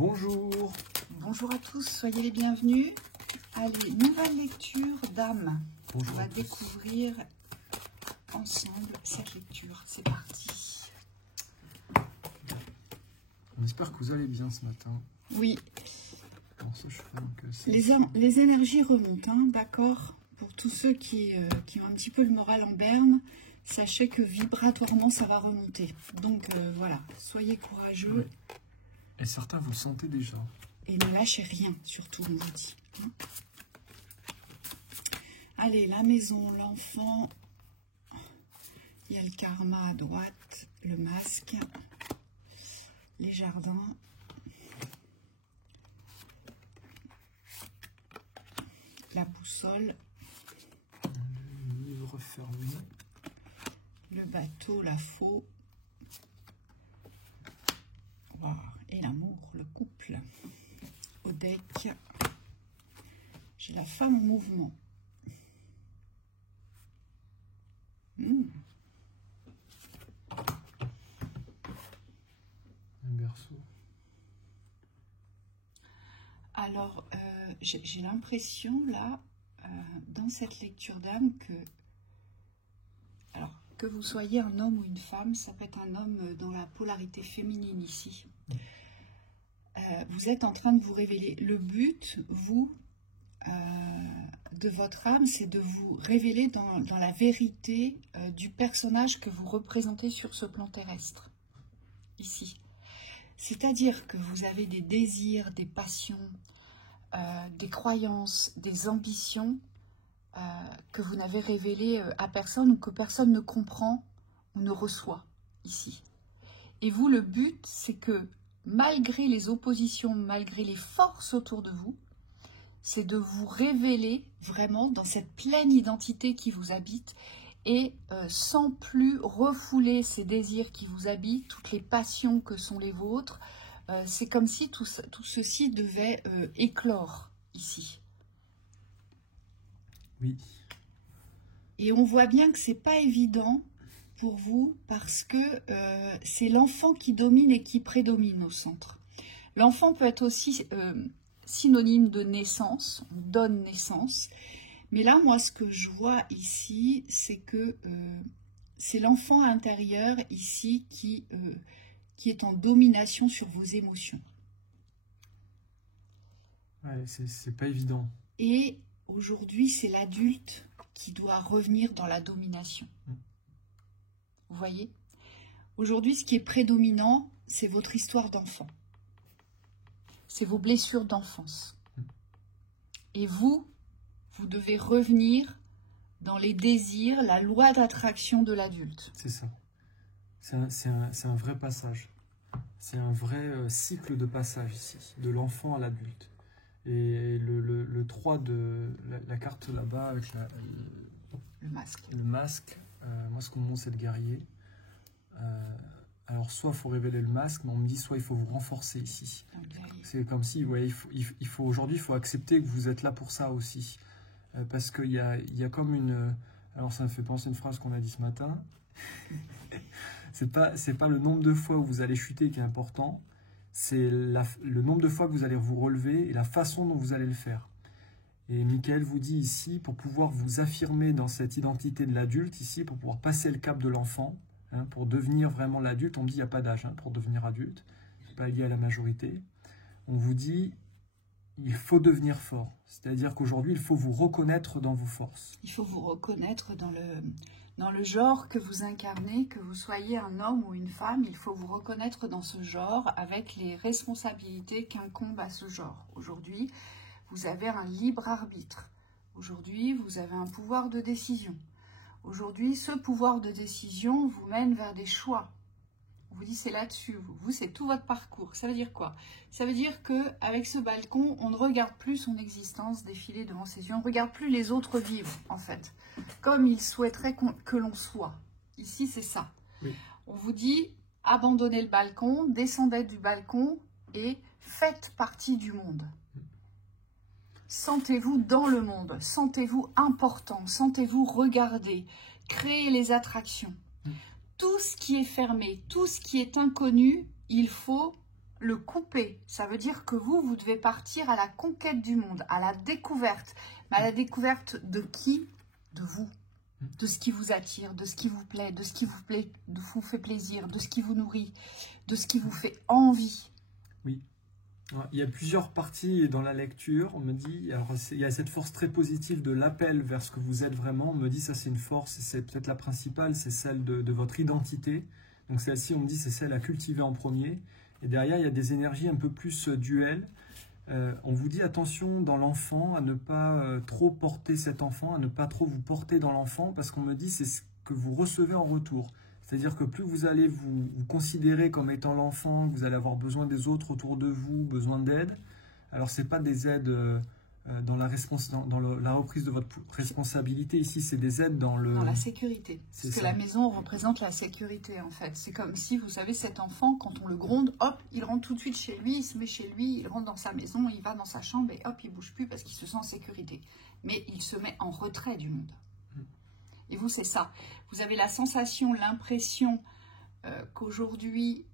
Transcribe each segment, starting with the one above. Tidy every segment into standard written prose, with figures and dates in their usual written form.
Bonjour. Bonjour à tous, soyez les bienvenus. Allez, nouvelle lecture d'âme. On va découvrir ensemble cette lecture. C'est parti. On espère que vous allez bien ce matin. Oui. Donc, les énergies remontent, hein, d'accord. Pour tous ceux qui ont un petit peu le moral en berne, sachez que vibratoirement ça va remonter. Donc voilà, soyez courageux. Ouais. Et certains vous le sentez déjà. Et ne lâchez rien, surtout, on vous dit. Hein. Allez, la maison, l'enfant. Il y a le karma à droite, le masque, les jardins. La boussole. Le livre fermé. Le bateau, la faux. Wow. Et l'amour, le couple. Au deck, j'ai la femme en mouvement. Un berceau. Alors, j'ai l'impression, là, dans cette lecture d'âme, que vous soyez un homme ou une femme, ça peut être un homme dans la polarité féminine ici. Vous êtes en train de vous révéler. Le but, vous, de votre âme, c'est de vous révéler dans la vérité du personnage que vous représentez sur ce plan terrestre, ici. C'est-à-dire que vous avez des désirs, des passions, des croyances, des ambitions que vous n'avez révélées à personne ou que personne ne comprend ou ne reçoit ici. Et vous, le but, c'est que malgré les oppositions, malgré les forces autour de vous, c'est de vous révéler vraiment dans cette pleine identité qui vous habite et sans plus refouler ces désirs qui vous habitent, toutes les passions que sont les vôtres. C'est comme si tout ceci devait éclore ici. Oui. Et on voit bien que c'est pas évident pour vous parce que c'est l'enfant qui domine et qui prédomine au centre. L'enfant peut être aussi synonyme de naissance, on donne naissance. Mais là, moi, ce que je vois ici, c'est que c'est l'enfant intérieur ici qui est en domination sur vos émotions. Ouais, c'est pas évident. Et aujourd'hui, c'est l'adulte qui doit revenir dans la domination. Vous voyez? Aujourd'hui, ce qui est prédominant, c'est votre histoire d'enfant. C'est vos blessures d'enfance. Et vous devez revenir dans les désirs, la loi d'attraction de l'adulte. C'est ça. C'est un vrai passage. C'est un vrai cycle de passage ici, de l'enfant à l'adulte. Et le 3 de la carte là-bas avec le masque. Le masque, moi ce qu'on me montre c'est le guerrier. Alors soit il faut révéler le masque, mais on me dit soit il faut vous renforcer ici. C'est comme si, ouais, aujourd'hui il faut accepter que vous êtes là pour ça aussi. Parce qu'il y a comme une... Alors ça me fait penser à une phrase qu'on a dit ce matin. C'est pas le nombre de fois où vous allez chuter qui est important, c'est le nombre de fois que vous allez vous relever et la façon dont vous allez le faire. Et Michael vous dit ici, pour pouvoir vous affirmer dans cette identité de l'adulte, ici, pour pouvoir passer le cap de l'enfant, hein, pour devenir vraiment l'adulte, on dit il n'y a pas d'âge hein, pour devenir adulte, c'est pas lié à la majorité. On vous dit, il faut devenir fort. C'est-à-dire qu'aujourd'hui, il faut vous reconnaître dans vos forces. Il faut vous reconnaître dans le genre que vous incarnez, que vous soyez un homme ou une femme, il faut vous reconnaître dans ce genre avec les responsabilités qu'incombent à ce genre. Aujourd'hui, vous avez un libre arbitre. Aujourd'hui, vous avez un pouvoir de décision. Aujourd'hui, ce pouvoir de décision vous mène vers des choix. On vous dit c'est là-dessus, vous c'est tout votre parcours. Ça veut dire quoi? Ça veut dire qu'avec ce balcon, on ne regarde plus son existence défiler devant ses yeux. On ne regarde plus les autres vivre, en fait, comme ils souhaiteraient que l'on soit. Ici, c'est ça. Oui. On vous dit, abandonnez le balcon, descendez du balcon et faites partie du monde. Sentez-vous dans le monde, sentez-vous important, sentez-vous regardé, créez les attractions. Tout ce qui est fermé, tout ce qui est inconnu, il faut le couper, ça veut dire que vous devez partir à la conquête du monde, à la découverte. Mais à la découverte de qui? De vous. De ce qui vous attire, de ce qui vous plaît, de ce qui vous fait plaisir, de ce qui vous nourrit, de ce qui vous fait envie. Oui. Il y a plusieurs parties dans la lecture. On me dit, alors il y a cette force très positive de l'appel vers ce que vous êtes vraiment. On me dit, ça c'est une force, et c'est peut-être la principale, c'est celle de votre identité. Donc celle-ci, on me dit, c'est celle à cultiver en premier. Et derrière, il y a des énergies un peu plus duelles. On vous dit attention dans l'enfant, à ne pas trop porter cet enfant, à ne pas trop vous porter dans l'enfant, parce qu'on me dit c'est ce que vous recevez en retour. C'est-à-dire que plus vous allez vous considérer comme étant l'enfant, vous allez avoir besoin des autres autour de vous, besoin d'aide. Alors ce n'est pas des aides dans la reprise de votre responsabilité, ici c'est des aides dans la sécurité. Parce que la maison représente la sécurité en fait. C'est comme si, vous savez, cet enfant, quand on le gronde, hop, il rentre tout de suite chez lui, il se met chez lui, il rentre dans sa maison, il va dans sa chambre et hop, il ne bouge plus parce qu'il se sent en sécurité. Mais il se met en retrait du monde. Et vous, c'est ça. Vous avez la sensation, l'impression qu'aujourd'hui,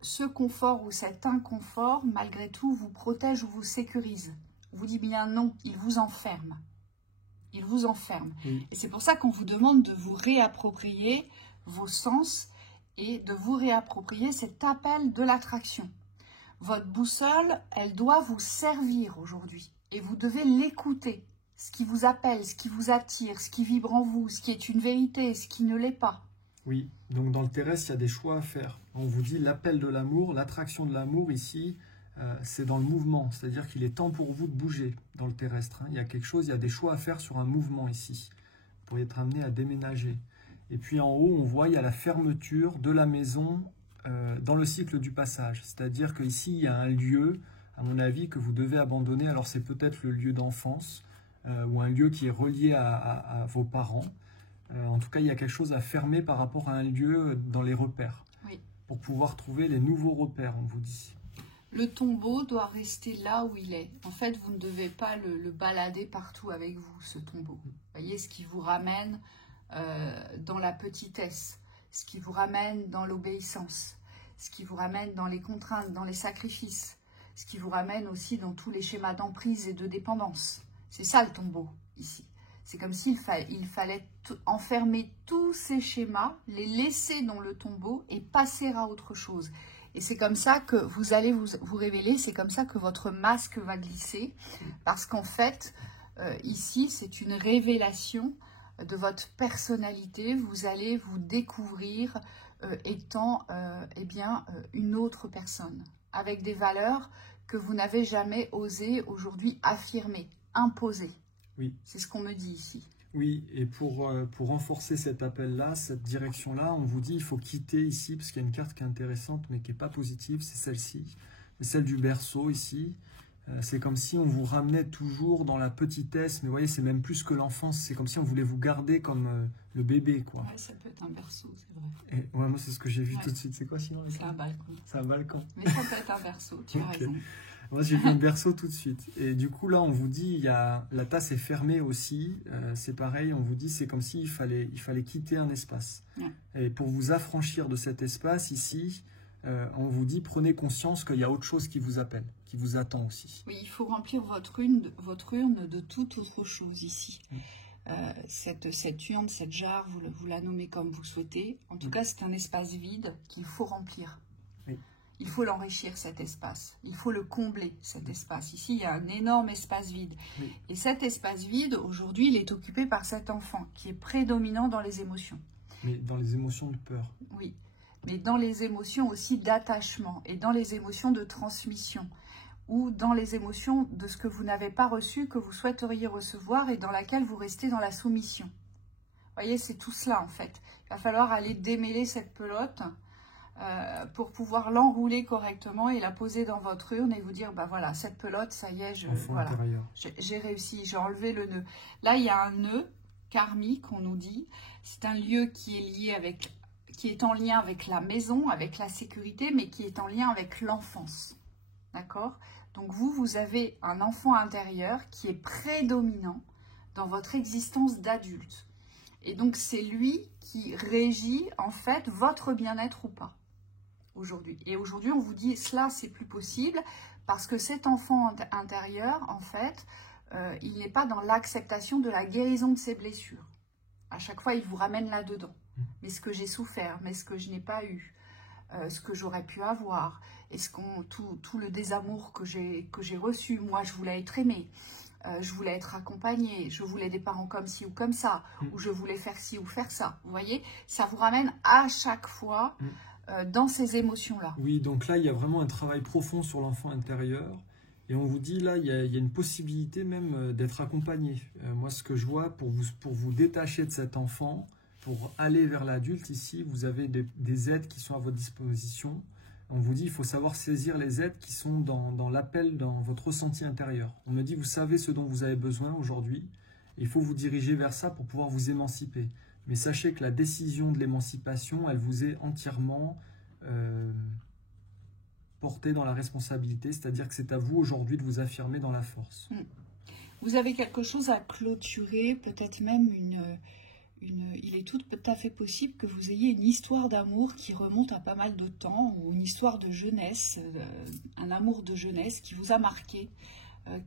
ce confort ou cet inconfort, malgré tout, vous protège ou vous sécurise. Vous dit bien non, il vous enferme. Il vous enferme. Oui. Et c'est pour ça qu'on vous demande de vous réapproprier vos sens et de vous réapproprier cet appel de l'attraction. Votre boussole, elle doit vous servir aujourd'hui. Et vous devez l'écouter. Ce qui vous appelle, ce qui vous attire, ce qui vibre en vous, ce qui est une vérité, ce qui ne l'est pas. Oui, donc dans le terrestre, il y a des choix à faire. On vous dit l'appel de l'amour, l'attraction de l'amour ici, c'est dans le mouvement. C'est-à-dire qu'il est temps pour vous de bouger dans le terrestre. Il y a quelque chose, il y a des choix à faire sur un mouvement ici. Vous pourriez être amené à déménager. Et puis en haut, on voit, il y a la fermeture de la maison dans le cycle du passage. C'est-à-dire qu'ici, il y a un lieu, à mon avis, que vous devez abandonner. Alors c'est peut-être le lieu d'enfance ou un lieu qui est relié à vos parents. En tout cas, il y a quelque chose à fermer par rapport à un lieu dans les repères. Oui. Pour pouvoir trouver les nouveaux repères, on vous dit. Le tombeau doit rester là où il est. En fait, vous ne devez pas le balader partout avec vous, ce tombeau. Vous voyez, ce qui vous ramène dans la petitesse, ce qui vous ramène dans l'obéissance, ce qui vous ramène dans les contraintes, dans les sacrifices, ce qui vous ramène aussi dans tous les schémas d'emprise et de dépendance. C'est ça le tombeau, ici. C'est comme s'il fallait enfermer tous ces schémas, les laisser dans le tombeau et passer à autre chose. Et c'est comme ça que vous allez vous révéler, c'est comme ça que votre masque va glisser. Parce qu'en fait, ici, c'est une révélation de votre personnalité. Vous allez vous découvrir étant une autre personne, avec des valeurs que vous n'avez jamais osé aujourd'hui affirmer, imposer. Oui. C'est ce qu'on me dit ici. Oui, et pour renforcer cet appel-là, cette direction-là, on vous dit il faut quitter ici, parce qu'il y a une carte qui est intéressante, mais qui n'est pas positive, c'est celle-ci. C'est celle du berceau ici. C'est comme si on vous ramenait toujours dans la petitesse, mais vous voyez, c'est même plus que l'enfance. C'est comme si on voulait vous garder comme le bébé, quoi. Ouais, ça peut être un berceau, c'est vrai. Et, ouais, moi, c'est ce que j'ai vu tout de suite. C'est quoi sinon? C'est un balcon. C'est un balcon. Mais ça peut être un berceau, tu as raison. Moi, j'ai vu un berceau tout de suite. Et du coup, là, on vous dit, la tasse est fermée aussi. C'est pareil, on vous dit, c'est comme s'il fallait quitter un espace. Ouais. Et pour vous affranchir de cet espace, ici, on vous dit, prenez conscience qu'il y a autre chose qui vous appelle, qui vous attend aussi. Oui, il faut remplir votre urne de toute autre chose ici. Cette urne, cette jarre, vous la nommez comme vous souhaitez. En tout cas, c'est un espace vide qu'il faut remplir. Oui. Il faut l'enrichir, cet espace. Il faut le combler, cet espace. Ici, il y a un énorme espace vide. Oui. Et cet espace vide, aujourd'hui, il est occupé par cet enfant qui est prédominant dans les émotions. Mais dans les émotions de peur. Oui, mais dans les émotions aussi d'attachement et dans les émotions de transmission ou dans les émotions de ce que vous n'avez pas reçu, que vous souhaiteriez recevoir et dans laquelle vous restez dans la soumission. Vous voyez, c'est tout cela en fait. Il va falloir aller démêler cette pelote pour pouvoir l'enrouler correctement et la poser dans votre urne et vous dire, bah voilà, cette pelote, ça y est, j'ai réussi, j'ai enlevé le nœud. Là, il y a un nœud karmique, on nous dit. C'est un lieu qui est lié qui est en lien avec la maison, avec la sécurité, mais qui est en lien avec l'enfance. D'accord? Donc vous avez un enfant intérieur qui est prédominant dans votre existence d'adulte. Et donc c'est lui qui régit en fait votre bien-être ou pas. aujourd'hui. Et aujourd'hui, on vous dit, cela, c'est plus possible, parce que cet enfant intérieur, en fait, il n'est pas dans l'acceptation de la guérison de ses blessures. À chaque fois, il vous ramène là-dedans. Mais ce que j'ai souffert, mais ce que je n'ai pas eu, ce que j'aurais pu avoir, tout le désamour que j'ai reçu. Moi, je voulais être aimée, je voulais être accompagnée, je voulais des parents comme ci ou comme ça, ou je voulais faire ci ou faire ça. Vous voyez, ça vous ramène à chaque fois dans ces émotions-là. Oui, donc là, il y a vraiment un travail profond sur l'enfant intérieur. Et on vous dit, là, il y a une possibilité même d'être accompagné. Moi, ce que je vois, pour vous détacher de cet enfant, pour aller vers l'adulte ici, vous avez des aides qui sont à votre disposition. On vous dit, il faut savoir saisir les aides qui sont dans l'appel, dans votre ressenti intérieur. On me dit, vous savez ce dont vous avez besoin aujourd'hui. Il faut vous diriger vers ça pour pouvoir vous émanciper. Mais sachez que la décision de l'émancipation, elle vous est entièrement portée dans la responsabilité. C'est-à-dire que c'est à vous aujourd'hui de vous affirmer dans la force. Vous avez quelque chose à clôturer, peut-être même il est tout à fait possible que vous ayez une histoire d'amour qui remonte à pas mal de temps, ou une histoire de jeunesse, un amour de jeunesse qui vous a marqué,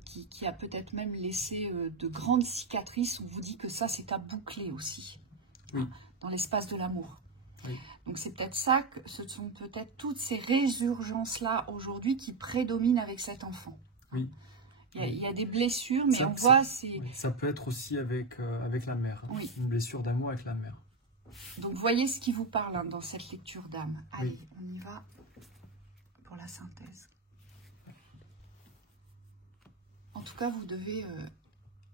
qui a peut-être même laissé de grandes cicatrices. On vous dit que ça, c'est à boucler aussi, oui. Dans l'espace de l'amour. Oui. Donc c'est peut-être ça, que ce sont peut-être toutes ces résurgences-là aujourd'hui qui prédominent avec cet enfant. Oui. Il y a des blessures, mais on voit... Ça peut être aussi avec la mère, oui. Une blessure d'amour avec la mère. Donc voyez ce qui vous parle dans cette lecture d'âme. Allez, oui. On y va pour la synthèse. En tout cas, vous devez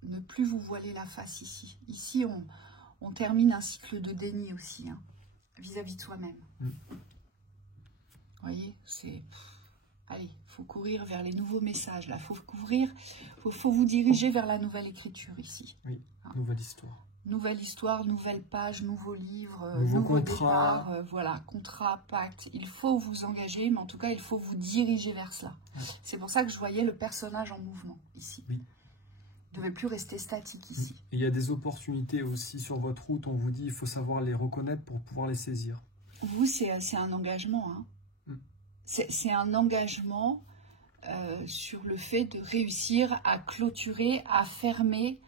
ne plus vous voiler la face ici. Ici, on termine un cycle de déni aussi, vis-à-vis de soi-même. Vous voyez, c'est... Allez, il faut courir vers les nouveaux messages, là. Faut vous diriger vers la nouvelle écriture, ici. Oui, nouvelle histoire. Nouvelle histoire, nouvelle page, nouveau livre, nouveau contrat. Voilà, contrat, pacte. Il faut vous engager, mais en tout cas, il faut vous diriger vers cela. Oui. C'est pour ça que je voyais le personnage en mouvement, ici. Oui. Vous ne devez plus rester statique, ici. Il y a des opportunités aussi sur votre route. On vous dit, il faut savoir les reconnaître pour pouvoir les saisir. Vous, c'est un engagement, C'est un engagement sur le fait de réussir à clôturer, à fermer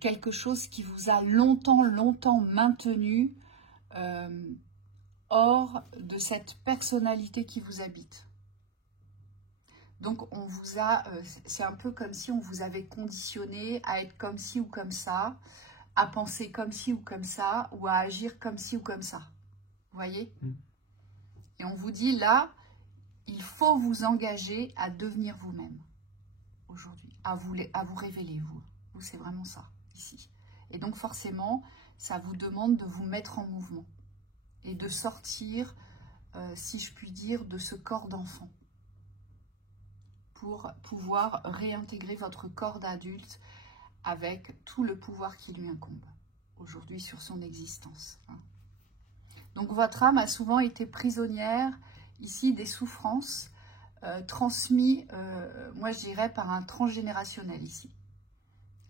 quelque chose qui vous a longtemps maintenu hors de cette personnalité qui vous habite. Donc, on vous a, c'est un peu comme si on vous avait conditionné à être comme ci ou comme ça, à penser comme ci ou comme ça, ou à agir comme ci ou comme ça. Vous voyez ? Et on vous dit là... Il faut vous engager à devenir vous-même aujourd'hui, à vous révéler, vous. Vous, c'est vraiment ça, ici. Et donc, forcément, ça vous demande de vous mettre en mouvement et de sortir, si je puis dire, de ce corps d'enfant pour pouvoir réintégrer votre corps d'adulte avec tout le pouvoir qui lui incombe aujourd'hui sur son existence. Donc, votre âme a souvent été prisonnière ici des souffrances transmises, moi je dirais, par un transgénérationnel ici.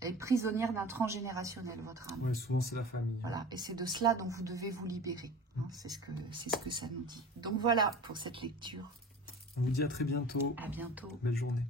Elle est prisonnière d'un transgénérationnel, votre âme. Oui, souvent c'est la famille. Voilà, et c'est de cela dont vous devez vous libérer. C'est ce que ça nous dit. Donc voilà pour cette lecture. On vous dit à très bientôt. À bientôt. Belle journée.